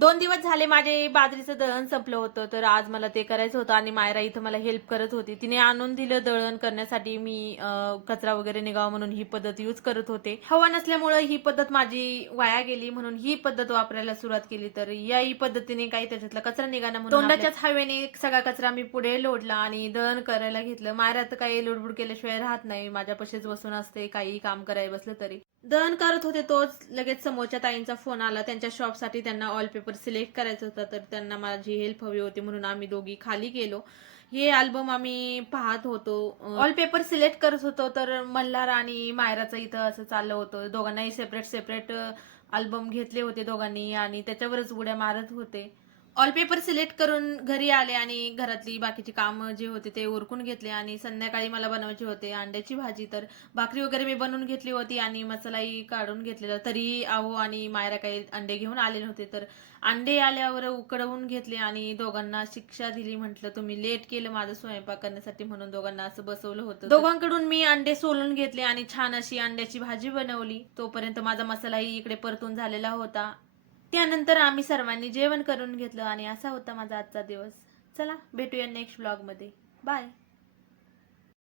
2 दिवस झाले माझे बाजरीचं दळण संपलं होतं, तर आज मला ते करायचं होतं आणि मायरा इथं मला हेल्प करत होती. तिने आणून दिलं दळण करण्यासाठी. मी कचरा वगैरे निघावा म्हणून ही पद्धत यूज करत होते. हवा नसल्यामुळं ही पद्धत माझी वाया गेली, म्हणून ही पद्धत वापरायला सुरुवात केली. तर याही पद्धतीने काही त्याच्यातला कचरा निघाला म्हणून तोंडाच्याच हवेने सगळा कचरा मी पुढे लोटला आणि दळण करायला घेतलं. मायरा तर काही लुडबुड केल्याशिवाय राहत नाही, माझ्यापाशीच बसून असते काही काम करायला बसलं तरी. दळण करत होते तोच लगेच समोरच्या ताईंचा फोन आला. त्यांच्या शॉपसाठी त्यांना वॉलपेपर सिलेक्ट करायचा होता, तर त्यांना माझी हेल्प हवी होती म्हणून आम्ही दोघी खाली गेलो. हे अल्बम आम्ही पाहत होतो, वॉलपेपर सिलेक्ट करत होतो. तर मल्हार आणि मायराचं इथं असं चाललं होतं. दोघांनाही सेपरेट सेपरेट अल्बम घेतले होते दोघांनी आणि त्याच्यावरच उड्या मारत होते. वॉलपेपर सिलेक्ट करून घरी आले आणि घरातली बाकीची कामं जे होते ते उरकून घेतले आणि संध्याकाळी मला बनवायचे होते अंड्याची भाजी. तर भाकरी वगैरे मी बनवून घेतली होती आणि मसालाही काढून घेतलेला. तरी आहो आणि मायरा काही अंडे घेऊन आले नव्हते, तर अंडे आल्यावर उकडवून घेतले आणि दोघांना शिक्षा दिली. म्हटलं तुम्ही लेट केलं माझं स्वयंपाक करण्यासाठी म्हणून दोघांना असं बसवलं होतं. दोघांकडून मी अंडे सोलून घेतले आणि छान अशी अंड्याची भाजी बनवली. तोपर्यंत माझा मसालाही इकडे परतून झालेला होता. त्यानंतर आम्ही सर्वांनी जेवण करून घेतलं आणि असा होता माझा आजचा दिवस. चला भेटूया नेक्स्ट ब्लॉग मध्ये. बाय.